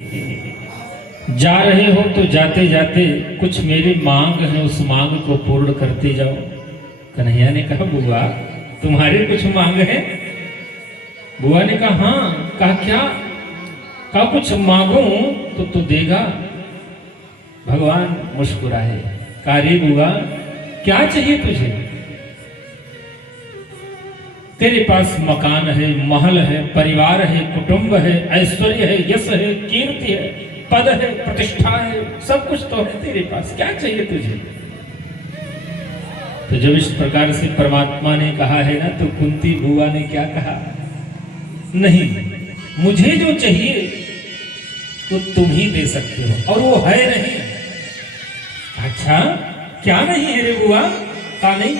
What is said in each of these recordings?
जा रहे हो तो जाते जाते कुछ मेरी मांग है, उस मांग को पूर्ण करते जाओ। कन्हैया ने कहा बुआ तुम्हारे कुछ मांग है? बुआ ने कहा हाँ। कहा क्या? कहा कुछ मांगू तो देगा। भगवान मुस्कुराए। कहा रे बुआ क्या चाहिए तुझे? तेरे पास मकान है, महल है, परिवार है, कुटुंब है, ऐश्वर्य है, यश है, कीर्ति है, पद है, प्रतिष्ठा है, सब कुछ तो है तेरे पास, क्या चाहिए तुझे? तो जब इस प्रकार से परमात्मा ने कहा है ना, तो कुंती बुआ ने क्या कहा? नहीं, मुझे जो चाहिए तो तुम ही दे सकते हो, और वो है नहीं। अच्छा क्या नहीं है रे बुआ? का नहीं?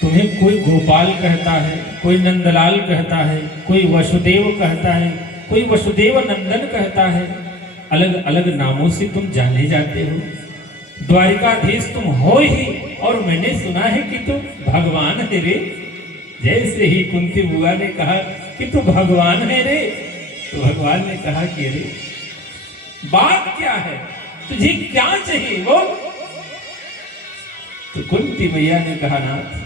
तुम्हें कोई गोपाल कहता है, कोई नंदलाल कहता है, कोई वसुदेव कहता है, कोई वसुदेव नंदन कहता है, अलग अलग नामों से तुम जाने जाते हो। द्वारिकाधीश तुम हो ही, और मैंने सुना है कि तुम भगवान है रे। जैसे ही कुंती बुआ ने कहा कि तू भगवान है रे, तो भगवान ने कहा कि रे बात क्या है, तुझे क्या चाहिए वो? तो कुंती मैया ने कहा नाथ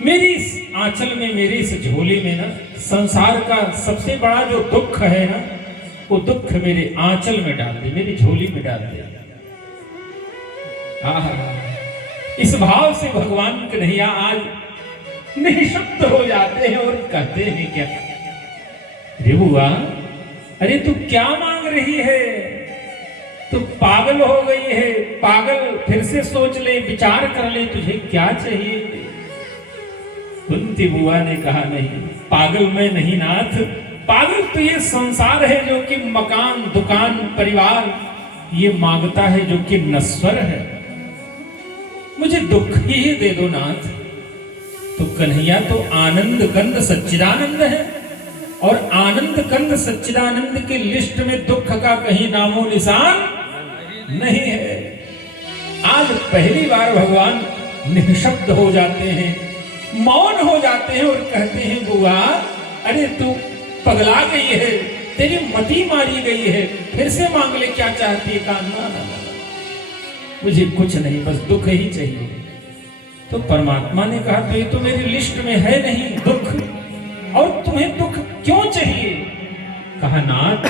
मेरी इस आंचल में, मेरी इस झोली में ना संसार का सबसे बड़ा जो दुख है ना, वो दुख मेरे आंचल में डाल दे, मेरी झोली में डाल दे। इस भाव से भगवान कन्हैया आज निःशब्द हो जाते हैं और कहते हैं क्या? रे बुआ अरे तू क्या मांग रही है? तू पागल हो गई है। पागल, फिर से सोच ले, विचार कर ले, तुझे क्या चाहिए? कुंती बुआ ने कहा नहीं, पागल मैं नहीं नाथ, पागल तो ये संसार है जो कि मकान, दुकान, परिवार ये मांगता है, जो कि नश्वर है। मुझे दुख ही दे दो नाथ। तो कन्हैया तो आनंद कंद सच्चिदानंद है, और आनंद कंद सच्चिदानंद के लिस्ट में दुख का कहीं नामो निशान नहीं है। आज पहली बार भगवान निःशब्द हो जाते हैं, मौन हो जाते हैं, और कहते हैं बुआ अरे तू पगला गई है, तेरी मति मारी गई है, फिर से मांग ले, क्या चाहती है? कान्हा मुझे कुछ नहीं, बस दुख ही चाहिए। तो परमात्मा ने कहा तो ये तो मेरी लिस्ट में है नहीं दुख, और तुम्हें दुख क्यों चाहिए? कहा नाथ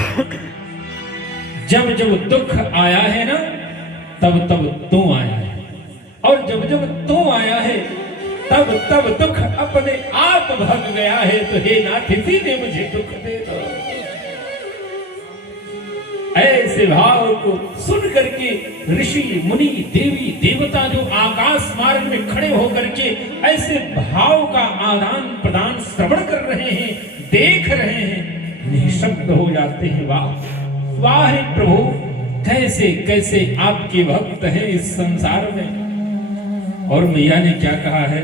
जब जब दुख आया है ना, तब तब तू आया है, और जब जब तू आया है तब तब दुख अपने आप भाग गया है। तो हे नाथ इसी ने मुझे दुख दे दो। ऐसे भाव को सुन करके ऋषि मुनि देवी देवता जो आकाश मार्ग में खड़े होकर के ऐसे भाव का आदान प्रदान श्रवण कर रहे हैं, देख रहे हैं, निःशब्द हो जाते हैं। वाह वाह प्रभु, कैसे कैसे आपके भक्त हैं इस संसार में। और मैया ने क्या कहा है?